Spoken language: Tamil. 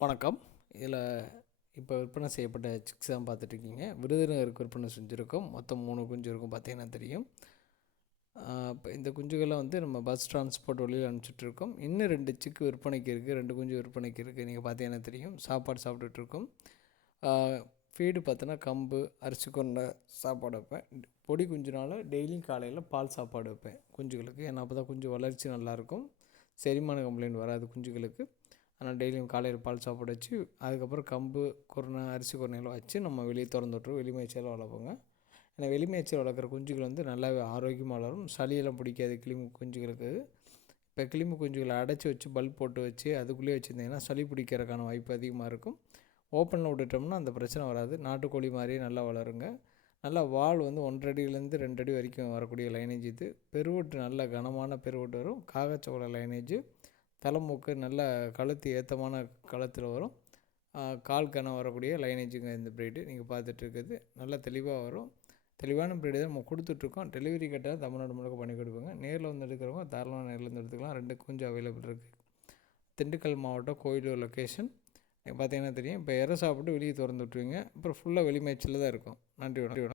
வணக்கம். இதில் இப்போ விற்பனை செய்யப்பட்ட சிக்ஸ் தான் பார்த்துட்ருக்கீங்க. விருதுநகருக்கு விற்பனை செஞ்சுருக்கோம். மொத்தம் 3 குஞ்சு இருக்கும், பார்த்தீங்கன்னா தெரியும். இப்போ இந்த குஞ்சுகளை வந்து நம்ம பஸ் டிரான்ஸ்போர்ட் வழியில் அனுப்பிச்சிட்ருக்கோம். இன்னும் 2 சிக்கு விற்பனைக்கு இருக்குது, 2 குஞ்சு விற்பனைக்கு இருக்குது. நீங்கள் பார்த்தீங்கன்னா தெரியும், சாப்பாடு சாப்பிட்டுட்ருக்கோம். ஃபீடு பார்த்தோன்னா கம்பு, அரிசி கொண்ட சாப்பாடு வைப்பேன். பொடி குஞ்சுனால டெய்லியும் காலையில் பால் சாப்பாடு வைப்பேன் குஞ்சுகளுக்கு. ஏன்னா அப்போ தான் குஞ்சு வளர்ச்சி நல்லாயிருக்கும், செரிமான கம்ப்ளைண்ட் வராது குஞ்சுகளுக்கு. ஆனால் டெய்லியும் காலையில் பால் சாப்பாடு வச்சு, அதுக்கப்புறம் கம்பு, குருணை, அரிசி குருணையெல்லாம் வச்சு நம்ம வெளியே திறந்து விட்ருவோம். வெளி மேய்ச்சல் வளர்ப்போங்க. ஏன்னா வெளி மேய்ச்சல் வளர்க்குற குஞ்சுகள் வந்து நல்லாவே ஆரோக்கியமாக வளரும். சளியெல்லாம் பிடிக்காது கிளிமு குஞ்சுகளுக்கு. இப்போ கிளிமு குஞ்சுகளை அடைச்சி வச்சு பல்ப் போட்டு வச்சு அதுக்குள்ளேயே வச்சுருந்தீங்கன்னா சளி பிடிக்கிறதுக்கான வாய்ப்பு அதிகமாக இருக்கும். ஓப்பனில் விட்டுட்டோம்னா அந்த பிரச்சனை வராது. நாட்டுக்கோழி மாதிரியே நல்லா வளருங்க. நல்லா வால் வந்து 1.5 அடியிலேருந்து 2 அடி வரைக்கும் வரக்கூடிய லைனேஜ் இது. பெருவட்டு நல்ல கனமான பெருவட்டு வரும். காகச்சோள லைனேஜ். தலைமூக்கு நல்ல கழுத்து ஏற்றமான கழுத்தில் வரும். கால் கனம் வரக்கூடிய லைனேஜுங்க இந்த ப்ரீடு. நீங்கள் பார்த்துட்ருக்குது நல்லா தெளிவாக வரும். தெளிவான ப்ரீடு தான் நம்ம கொடுத்துட்ருக்கோம். டெலிவரி கேட்டால் தமிழ்நாடு முழுக்க பண்ணி கொடுப்போங்க. நேரில் வந்து எடுக்கிறவங்க தாராளமாக நேரில் வந்து எடுத்துக்கலாம். 2 குஞ்சு அவைலபிள் இருக்குது. திண்டுக்கல் மாவட்டம், கோயிலூர் லொக்கேஷன். பார்த்தீங்கன்னா தெரியும். இப்போ இறை சாப்பிட்டு வெளியே திறந்து விட்ருவீங்க. அப்புறம் ஃபுல்லாக வெளி மேய்ச்சலில் தான் இருக்கும். நன்றி, வணக்கம்.